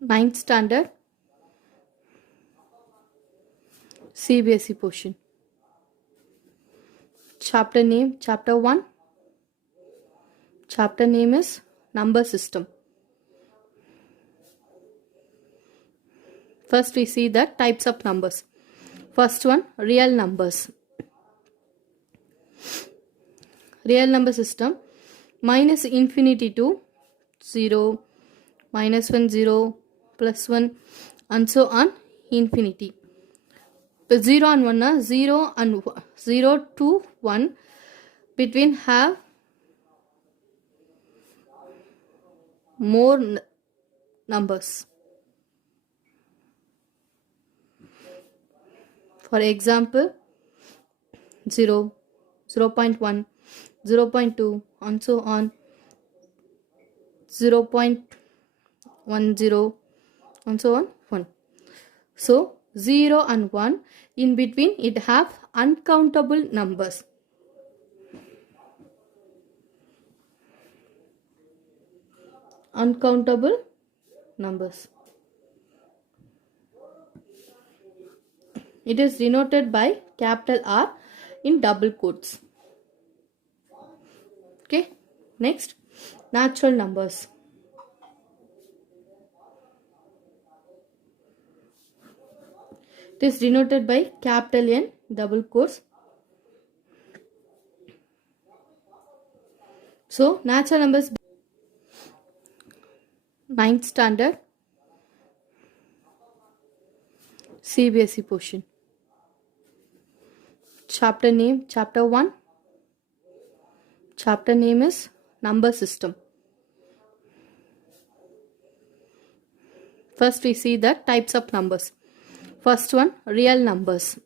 Ninth standard CBSE portion. Chapter name, chapter 1. Chapter name is number system. First we see the types of numbers. First one, real numbers. Real number system, minus infinity to 0, minus 1, 0, plus 1, and so on infinity. The 0 and 1 are 0 and 0 to 1 between have more numbers. For example, 0, 0.1, 0.2, and so on, 0.10, and so on 1. So 0 and 1, in between it have uncountable numbers. Uncountable numbers. It is denoted by capital R in double quotes. Okay, next, natural numbers. It is denoted by capital N double quotes. So natural numbers, ninth standard CBSE portion. Chapter name, chapter 1. Chapter name is number system. First we see the types of numbers. First one, real numbers.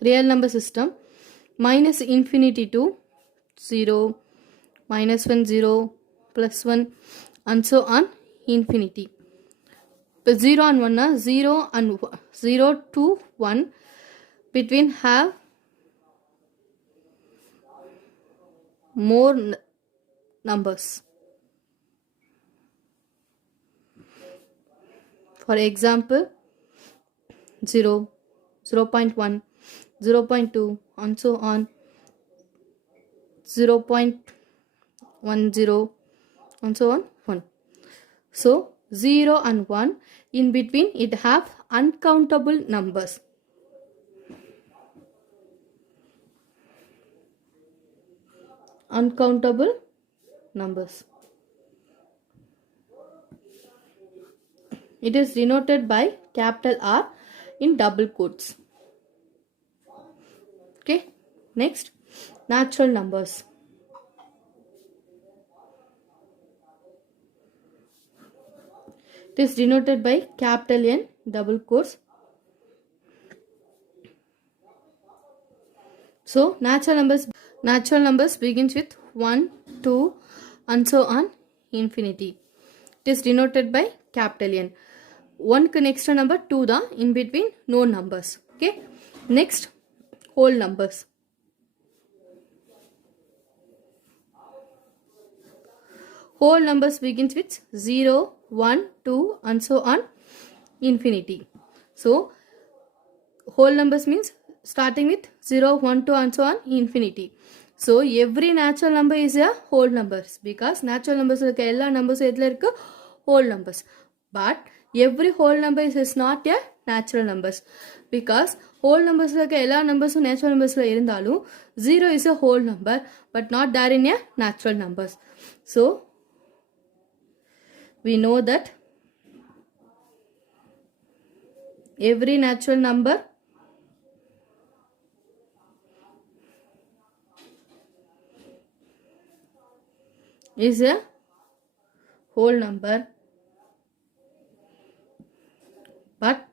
Real number system, minus infinity to 0, minus 1, 0, plus 1, and so on infinity. The 0 and 1 are 0 and 0 to 1 between have more numbers. For example, 0, 0.1, 0.2, and so on, 0.10, and so on 1. So 0 and 1, in between it have uncountable numbers. Uncountable numbers. It is denoted by capital R in double quotes. Okay, next, natural numbers. It is denoted by capital N double quotes. So natural numbers begins with 1, 2, and so on infinity. It is denoted by capital N. 1 ku next number 2 da, in between no numbers. Okay, next, whole numbers. Whole numbers begins with 0, 1, 2, and so on infinity. So whole numbers means starting with 0, 1, 2, and so on infinity. So every natural number is a whole numbers, because natural numbers irukka ella numbers edla irukku whole numbers. But every whole number is not a natural numbers, because whole numbers irukka ella numbers natural numbers la irundhalum 0 is a whole number but not there in a natural numbers. So we know that every natural number is a whole number, but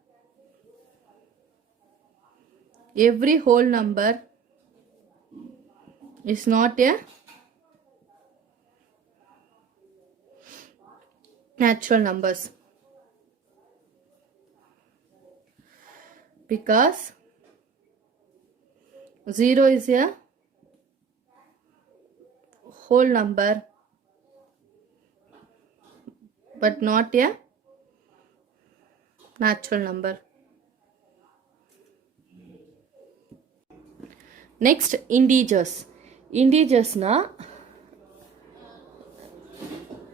every whole number is not a natural numbers, because 0 is a whole number but not a natural number. Next, integers. Integers na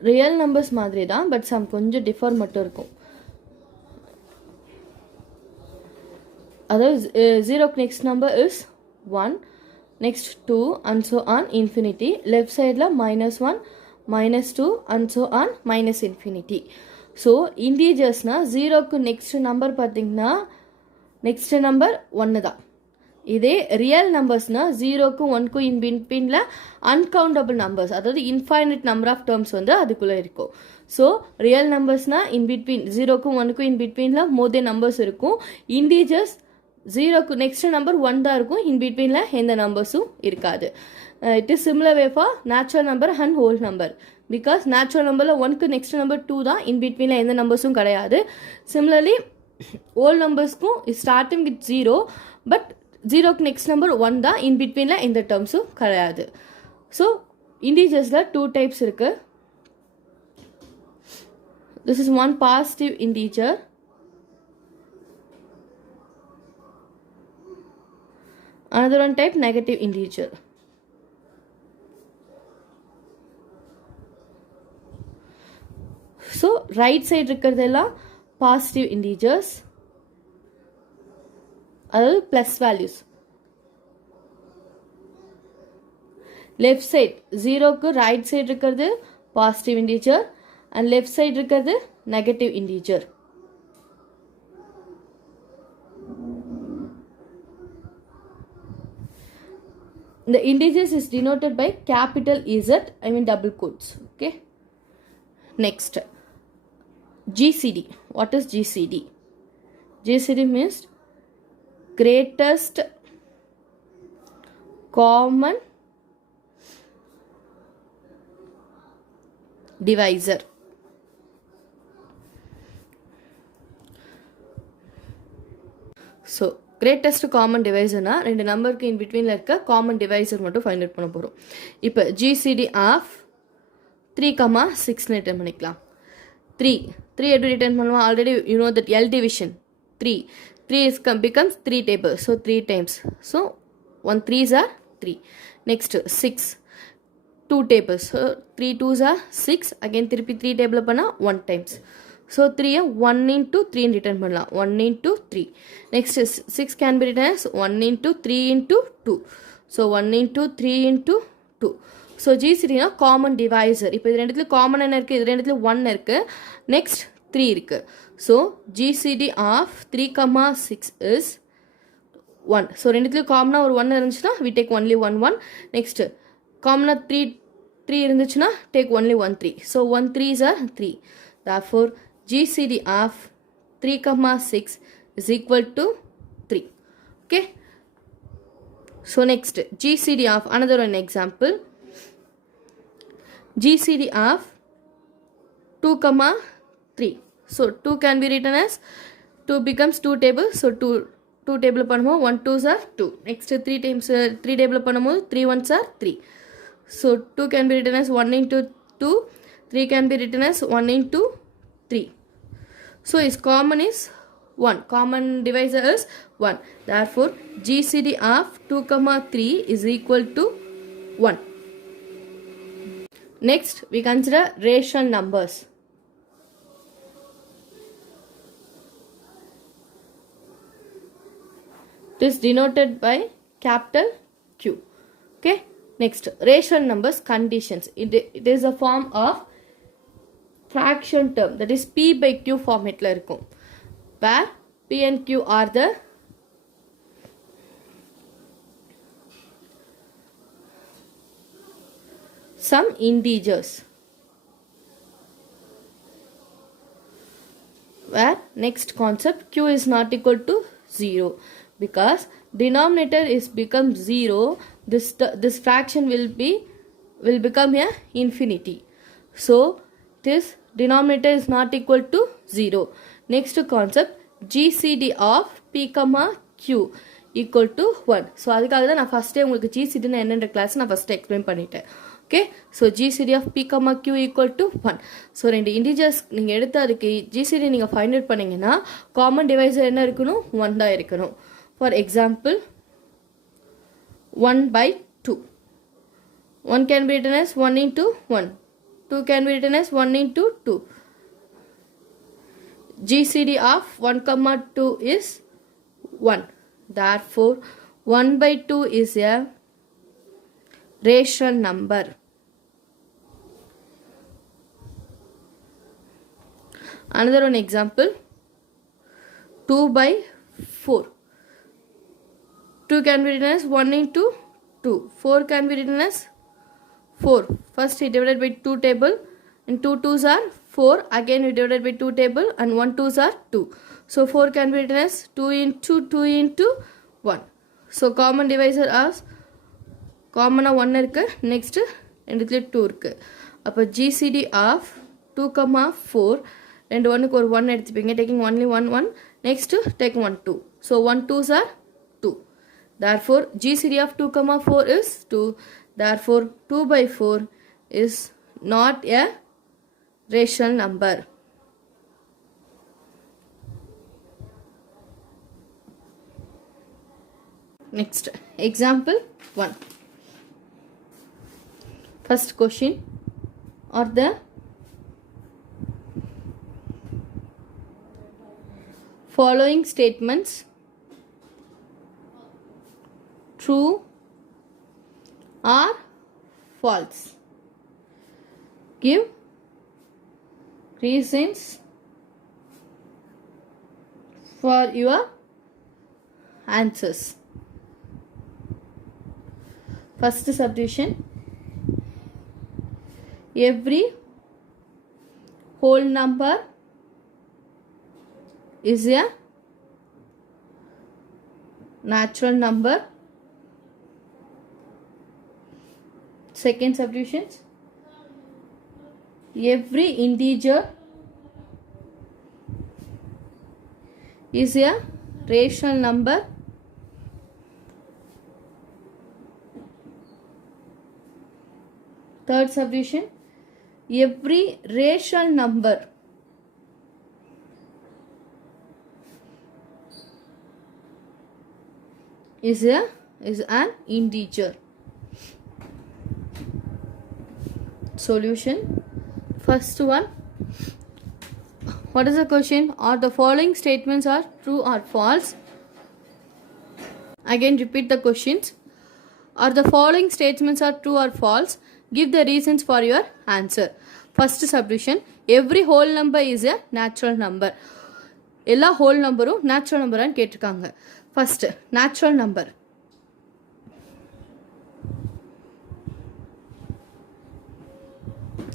real numbers மாதிரி தான், but some கொஞ்சம் differ மட்டும் இருக்கும். அதாவது 0க்கு next number is 1, next 2 and so on infinity. Left sideல -1, -2 and so on minus infinity. So integersனா 0க்கு next number பார்த்தீங்கன்னா next number 1 தான். இதே ரியல் நம்பர்ஸ்னா 0க்கு 1க்கு இன் பிட்வீன்ல அன்கவுண்டபிள் நம்பர்ஸ், அதாவது இன்ஃபைனைட் நம்பர் ஆஃப் டேர்ம்ஸ் வந்து அதுக்குள்ளே இருக்கும். ஸோ ரியல் நம்பர்ஸ்னா இன் பிட்வீன் 0க்கும் 1க்கும் இன் பிட்வீன்ல மோர் தென் நம்பர்ஸ் இருக்கும். இன்டீஜர்ஸ் 0க்கு நெக்ஸ்ட் நம்பர் 1 தான் இருக்கும், இன் பிட்வீன்ல எந்த நம்பர்ஸும் இருக்காது. It is similar way for natural number and whole number. Because natural நம்பரில் 1க்கு நெக்ஸ்ட் நம்பர் 2 தான், இன் பிட்வீன்ல எந்த நம்பர்ஸும் கிடையாது. சிமிலர்லி ஹோல் நம்பர்ஸ்க்கும் ஸ்டார்டிங் வித் 0, பட் 0க்கு நெக்ஸ்ட் நம்பர் 1 தான், இன் பிட்வீன்ல எந்த டேர்ம்ஸும் கிடையாது. ஸோ இன்டீஜர்ஸில் 2 டைப்ஸ் இருக்கு. This is one positive integer, another one type negative integer. So right side இருக்கிறதெல்லாம் பாசிட்டிவ் இன்டீஜர்ஸ், அதாவது ப்ளஸ் வேல்யூஸ். லெஃப்ட் சைட் 0க்கு ரைட் சைடு இருக்கிறது positive integer and left side இருக்கிறது negative integer. The integers is denoted by capital Z, I mean double quotes. Okay. Next, GCD. What is GCD? GCD means greatest common divisor. So greatest common divisor na ரெண்டு நம்பருக்கு இன் பிட்வீன்ல இருக்க common divisor மட்டும் find out பண்ண போறோம். இப்போ GCD of 3, 6 ரிட்டர்ன் பண்ணிக்கலாம். 3 எப்படி ரிட்டர்ன் பண்ணுவோம்? Already you know that L division 3 is becomes 3 table, so 3 times, so 1 3s are 3. Next 6, 2 tables, so 3 2s are 6, again திருப்பி 3 table பண்ணா 1 times. So 3 1 into 3 return பண்ணலாம், 1 into 3. Next 6 can be written as 1 into 3 into 2. So 1 into 3 into 2. So GCD na common divisor. இப்போ இது ரெண்டுத்துல காமன் என்ன இருக்கு? இது ரெண்டுத்துல 1 இருக்கு, next 3 இருக்கு. So GCD of 3, 6 is 1. So ரெண்டுத்துல காமனா ஒரு 1 இருந்துச்சுன்னா we take only 1. Next காமனா 3 இருந்துச்சுன்னா take only 1 3. So 1 3s are 3. Therefore GCD of 3, 6 is equal to 3. Okay. So next GCD of another one example. GCD of 2, 3. So 2 can be written as 2 becomes 2 table. So 2 table பண்ணும்போது 1 2s are 2. Next 3 times 3 table பண்ணும்போது 3 1s are 3. So 2 can be written as 1 into 2. 3 can be written as 1 into 3. So its common is 1. Common divisor is 1. Therefore GCD of 2, 3 is equal to 1. Next we consider rational numbers. It is denoted by capital Q. Okay. Next, rational numbers conditions. It is a form of fraction term, that is P by Q format la irukum, where P and Q are the some integers, where next concept Q is not equal to 0, because denominator is become 0, this fraction will become a infinity. So this denominator is not equal to 0. Next concept GCD of P, Q equal to 1. So அதுக்காக தான் நான் ஃபர்ஸ்டே உங்களுக்கு GCD னா என்னன்ற class நான் first explain பண்ணிட்டேன். Okay. So GCD of B comma Q equal to 1. So ரெண்டு இன்டிஜர்ஸ் நீங்கள் எடுத்து அதுக்கு ஜிசிடி நீங்கள் ஃபைண்ட் அவுட் பண்ணிங்கன்னா காமன் டிவைசர் என்ன இருக்கணும்? 1 தான் இருக்கணும். For example 1/2. 1 can be written as 1 into 1. 2 can be written as 1 into 2. GCD of 1 comma 2 is 1. Therefore 1/2 is a rational number. Another one example, 2/4. 2 can be written as 1 into 2. 4 can be written as 4. First we divided by 2 table and 2 2s are 4. Again we divided by 2 table and 1 2s are 2. So 4 can be written as 2 into 1. So common divisor as common 1 இருக்கு. Next ரெண்டுத்துல 2 இருக்கு. அப்போ GCD of 2, 4 ரெண்டு 1க்கு ஒரு 1 எடுத்துப்பீங்க. Taking only 1 1. Next take 1 2. So 1 2s are 2. Therefore GCD of 2, 4 is 2. Therefore 2/4 is not a rational number. Next example 1. First question, are the following statements true or false? Give reasons for your answers. First subdivision, every whole number is a natural number. Second subdivision, every integer is a rational number. Third subdivision, every rational number is an integer. Solution. First one, what is the question? Are the following statements are true or false? Again repeat the questions. Are the following statements are true or false? Give the reasons for your answer. First subdivision, every whole number is a natural number. எல்லா whole numberும் natural number ஆன்னு கேட்டிருக்காங்க. First natural number,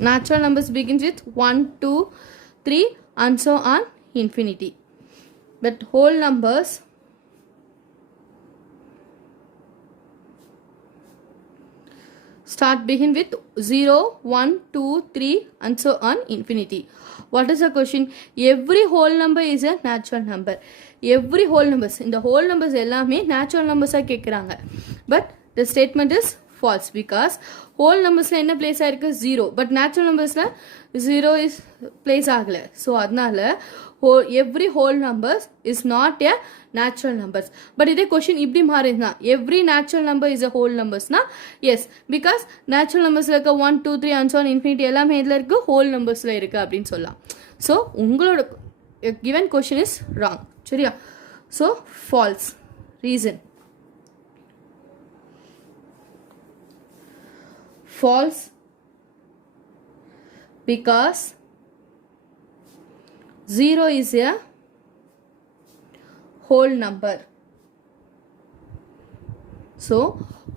natural numbers begins with 1 2 3 and so on infinity. But whole numbers begin with 0 1 2 3 and so on infinity. What is the question? Every whole number is a natural number. Every whole numbers, இந்த whole numbers எல்லாமே natural numbers கேட்குறாங்க. But the statement is false because whole numbers என்ன place ஆயிருக்கு? 0. But natural numbers 0 is place ஆகல. So அதனால every whole numbers is not a natural numbers. But இதே question இப்படி மாறினா every natural number is a whole numbers na yes, because natural numbers இருக்க 1 2 3 and so on infinity எல்லாமே எதுல இருக்கு? whole numbersல இருக்கு அப்படின்னு சொல்லலாம். So உங்களோட given question is wrong. சரியா? So false. Reason, false because 0 is a whole number. So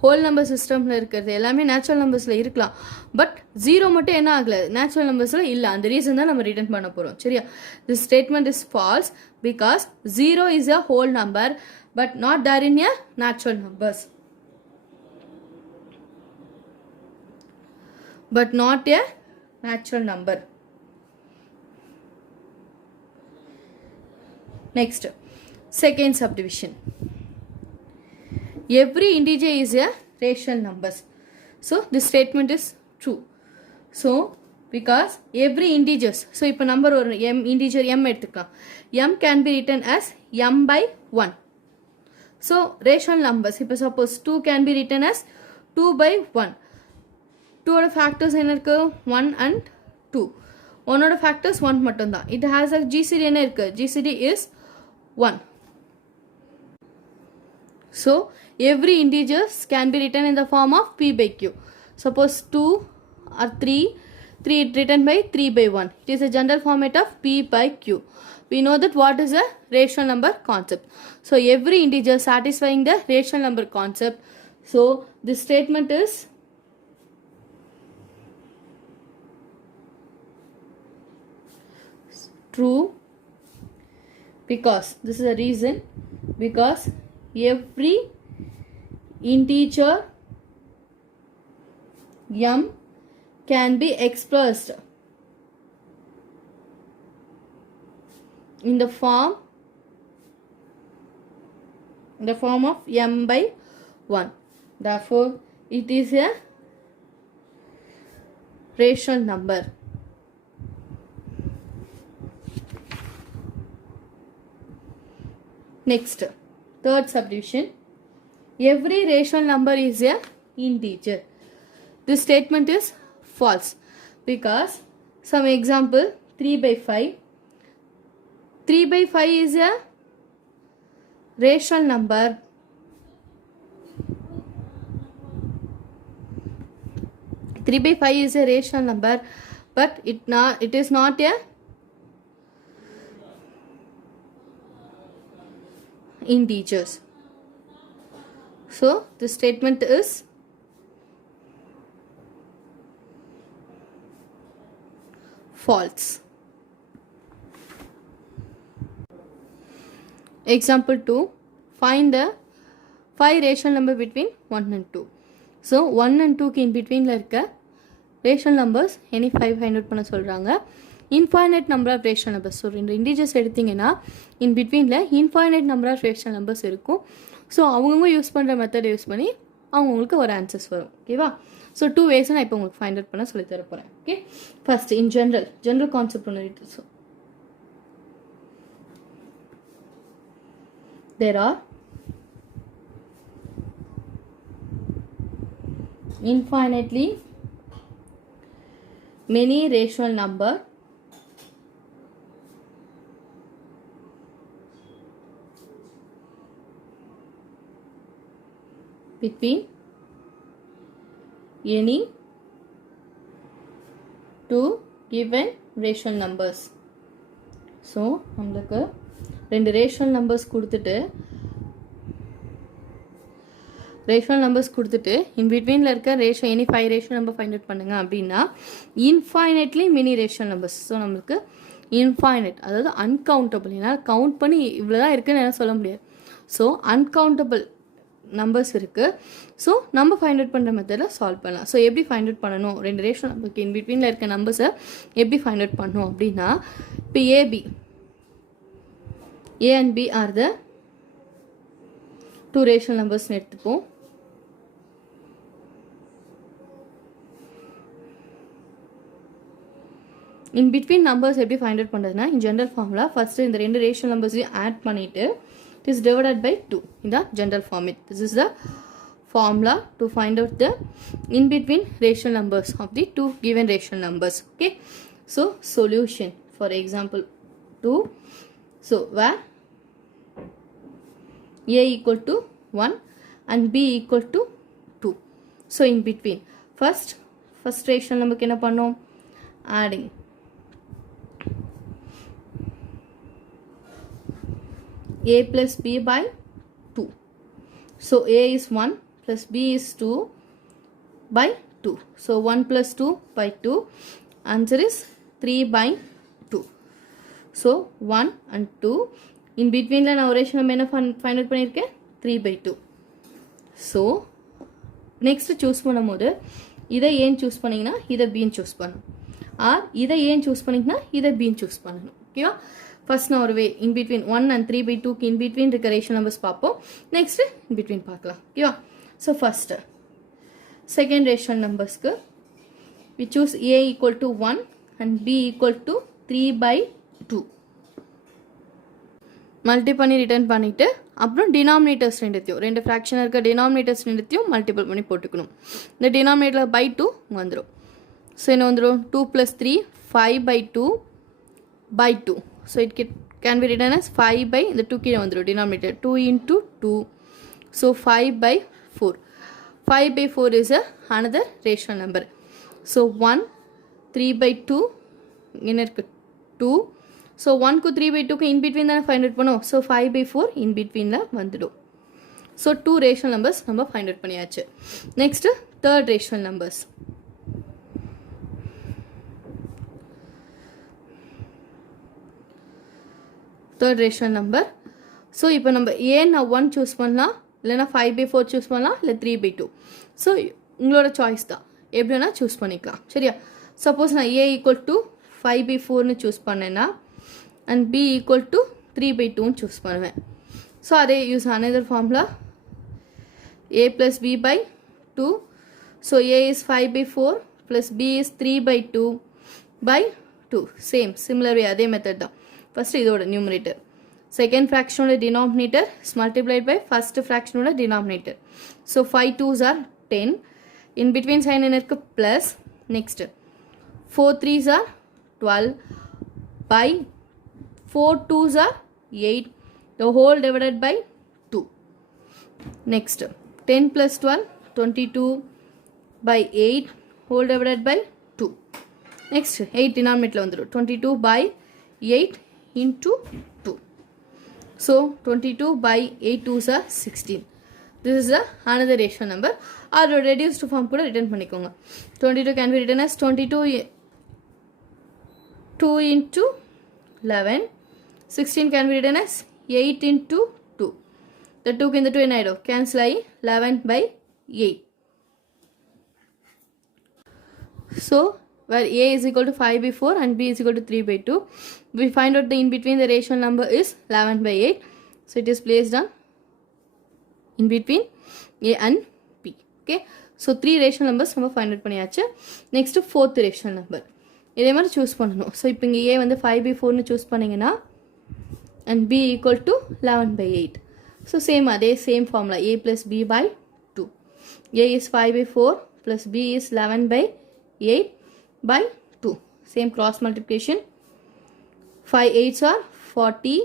whole number systemல இருக்கிறது எல்லாமே natural numbersல இருக்கலாம். பட் 0 மட்டும் என்ன ஆகல? natural numbersல இல்ல. அந்த ரீசன் தான் நம்ம ரிட்டர்ன் பண்ண போறோம். சரியா? This statement is false because 0 is a whole number but not there in a natural numbers. But not a natural number. Next, second subdivision, every integer is a rational numbers. So this statement is true. So because every integers, so இப்போ number ஒரு m integer m எடுத்துக்கலாம், m can be written as m by 1. So rational numbers, இப்போ suppose 2 can be written as 2 by 1. 2 ஓட factors என்ன இருக்கு 1 and 2. 1 ஓட factors 1 மட்டும் தான். It has a GCD என்ன இருக்கு, GCD is 1. So every integers can be written in the form of p by q. Suppose 2 or 3 written by 3 by 1. It is a general format of p by q. We know that what is a rational number concept. So every integer satisfying the rational number concept. So this statement is true because this is a reason, because every integer m can be expressed in the form of m by 1. Therefore it is a rational number. Next, third subdivision. Every rational number is a integer. This statement is false because some example 3 by 5. 3 by 5 is a rational number. Three by 5 is a rational number, but it is not a integers. So the statement is false. Example 2. Find the 5 rational number between 1 and 2. So 1 and 2 in between la irukka rational numbers any 5 find out பண்ண சொல்றாங்க. Infinite number of rational numbers. So இந்த integers எடுத்தீங்கன்னா in between la infinite number of rational numbers இருக்கும். So அவங்கவங்க யூஸ் பண்ற method use பண்ணி அவங்களுக்கு ஒரு ஆன்சர்ஸ் வரும். ஓகேவா? So 2 ways நான் இப்போ உங்களுக்கு ஃபைண்ட் அவுட் பண்ண சொல்லி தர போறேன். Okay, first in general concept ஒன்று இருக்கு. So there are infinitely many rational number between any two given rational numbers. So நம்மளுக்கு ரெண்டு ரேஷனல் நம்பர்ஸ் கொடுத்துட்டு இன் பிட்வீனில் இருக்க ration any 5 rational number find out பண்ணுங்க அப்படின்னா infinitely many rational numbers. So நம்மளுக்கு இன்ஃபைனட் அதாவது அன்கவுண்டபிள், ஏன்னா கவுண்ட் பண்ணி இவ்வளோதான் இருக்குன்னு என்ன சொல்ல முடியாது. ஸோ அன்கவுண்டபிள் நம்பர்ஸ் இருக்குது. ஸோ நம்ம ஃபைண்ட் அவுட் பண்ணுற மெத்தடில் சால்வ் பண்ணலாம். ஸோ எப்படி ஃபைண்ட் அவுட் பண்ணணும், ரெண்டு ரேஷனல் நம்பருக்கு இன் பிட்வீனில் இருக்க நம்பர்ஸை எப்படி ஃபைண்ட் அவுட் பண்ணணும் அப்படின்னா, இப்போ A and B are the two rational numbers எடுத்துப்போம். in between numbers எப்படி find out பண்றதுனா, in general formula first இந்த ரெண்டு rational numbers ஆட் பண்ணிட்டு it is divided by 2 in the general format. This is the formula to find out the in between rational numbers of the two given rational numbers. Okay, so solution for example 2. So where A equal to 1 and B equal to 2. So in between first rational number என்ன பண்ணோம், adding A plus B by 2. So A is 1 plus B is 2 by 2. So 1 plus 2 by 2. Answer is 3 by 2. So 1 and 2. In between la நான் ரேஷனல் நம்ம என்ன find out பண்ணியிருக்கேன் 3 by 2. So next choose பண்ணும்போது இதை ஏன் சூஸ் பண்ணிங்கன்னா இதை பீன் சூஸ் பண்ணணும், ஆர் இதை ஏன் சூஸ் பண்ணிங்கன்னா இதை பீன் சூஸ் பண்ணணும். ஓகேவா? ஃபர்ஸ்ட் நான் ஒரு way in between 1 and 3 by 2க்கு இன் பிட்வீன் இருக்க ரேஷனல் நம்பர்ஸ் பார்ப்போம். நெக்ஸ்ட் இன் பிட்வீன் பார்க்கலாம். ஓகேவா? ஸோ ஃபர்ஸ்ட் செகண்ட் ரேஷனல் நம்பர்ஸ்க்கு we choose a equal to 1 and b equal to 3/2. மல்டி பண்ணி ரிட்டர்ன் பண்ணிவிட்டு அப்புறம் டினாமினேட்டர்ஸ் ரெண்டு ஃப்ராக்ஷன் இருக்க டினாமினேட்டர்ஸ் ரெண்டுத்தையும் மல்டிபிள் பண்ணி போட்டுக்கணும். இந்த டினாமினேட்டர் பை 2 வந்துடும். ஸோ என்ன வந்துடும் 2 + 3 5/2/2. So it can be written as 5 இந்த 2 கீழே வந்துடும் டினாமினேட்டர் 2 × 2. ஸோ 5/4. 5/4 is another rational number. So 1 3/2 என்ன இருக்கு 2. ஸோ 1க்கு 3/2க்கு in between தானே ஃபைண்ட் அவுட் பண்ணோம். ஸோ 5/4 in betweenல வந்துடும். ஸோ 2 ரேஷனல் நம்பர்ஸ் நம்ம ஃபைண்ட் அவுட் பண்ணியாச்சு. Next third rational numbers. Third rational number. So இப்போ நம்ம ஏன்னா 1 சூஸ் பண்ணலாம், இல்லைனா 5/4 சூஸ் பண்ணலாம், இல்லை 3/2. ஸோ உங்களோட சாய்ஸ் தான், எப்படி வேணால் சூஸ் பண்ணிக்கலாம். சரியா? சப்போஸ் நான் ஏ ஈக்குவல் டு 5/4ன்னு சூஸ் பண்ணேன்னா அண்ட் பி ஈக்குவல் டு 3/2ன்னு சூஸ் பண்ணுவேன். ஸோ அதே use another formula a + b/2. So a is 5/4 + b is 3/2/2. Same similar way அதே மெத்தட் தான். ஃபஸ்ட்டு இதோட நியூமரேட்டர், செகண்ட் ஃப்ராக்ஷனோட denominator is multiplied by first ஃப்ராக்ஷனோட denominator. So 5 2s are 10. In between sign என்ன இருக்கு plus. Next 4 3s are 12 by 4 2s are 8 the whole divided by 2. Next 10 + 12 22 by 8 whole divided by 2. Next 8 denominator வந்துடும் 22 by 8 into 2. So 22 by 8 2s are 16. This is another rational number. Or reduced form கூட ரிட்டன் பண்ணிக்கோங்க. 22 can be written as 22 2 into 11. 16 can be written as 8 into 2. The 2 in the 2 என்ன ஆயிடும் cancel ஆகி 11/8. So where a is equal to 5/4 and b is equal to 3/2, we find out the in between the rational number is 11/8. So it is placed on in between a and b. Okay, so 3 rational numbers நம்ம find out பண்ணியாச்சு. Next fourth rational number இதே மாதிரி சூஸ் பண்ணணும். ஸோ இப்போ இங்கே a வந்து 5/4ன்னு சூஸ் பண்ணிங்கன்னா and b equal to 11/8. So same அதே same formula a + b/2. a is 5/4 plus b is 11/8/2. Same cross multiplication. 5 8s are 40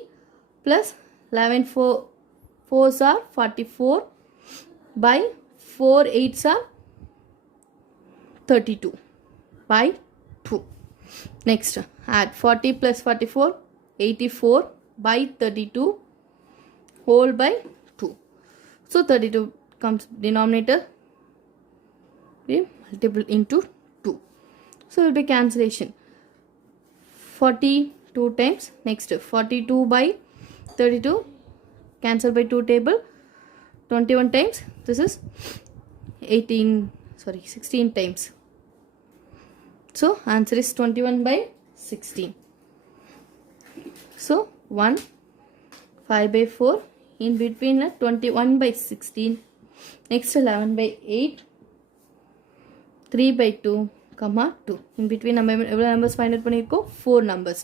plus 11 4s are 44 by 4 8s are 32/2. Next add 40 plus 44 84 by 32 whole by 2. So 32 comes denominator, we multiple into 2. So it will be cancellation. 42 times. Next 42 by 32 cancel by 2 table. 21 times. This is 16 times. So answer is 21/16. So 1 5/4 in between 21/16. Next 11/8 3/2 comma 2. In between நம்ம எவ்வளோ numbers find out பண்ணியிருக்கோம் 4 numbers.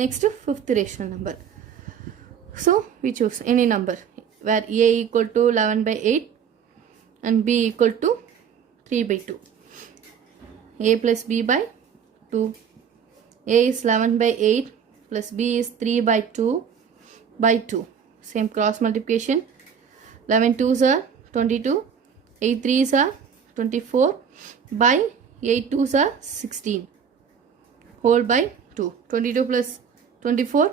Next fifth rational number. So we choose any number where a equal to 11/8 and b equal to 3/2. a plus b/2. a is 11/8 plus b is 3/2/2. Same cross multiplication. 11 2s are 22. 8 3s are 24 by 8 2s are 16 whole by 2. 22 plus 24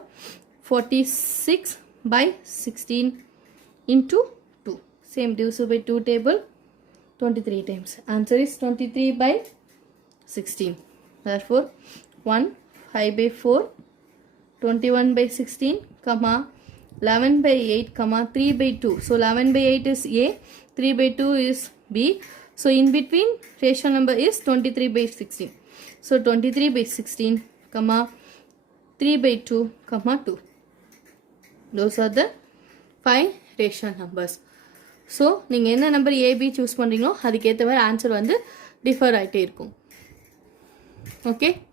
46 by 16 into 2. Same divisible by 2 table 23 times. Answer is 23/16. Therefore 1 5/4 21/16 comma 11/8 comma 3/2. So 11/8 is a, 3/2 is b. So in between rational number is 23/16. So 23/16 comma 3/2 comma 2. Those are the 5 rational numbers. So நீங்கள் என்ன number AB choose பண்ணுறீங்களோ அதுக்கேற்ற மாதிரி ஆன்சர் வந்து டிஃபர் ஆகிட்டே இருக்கும். Okay.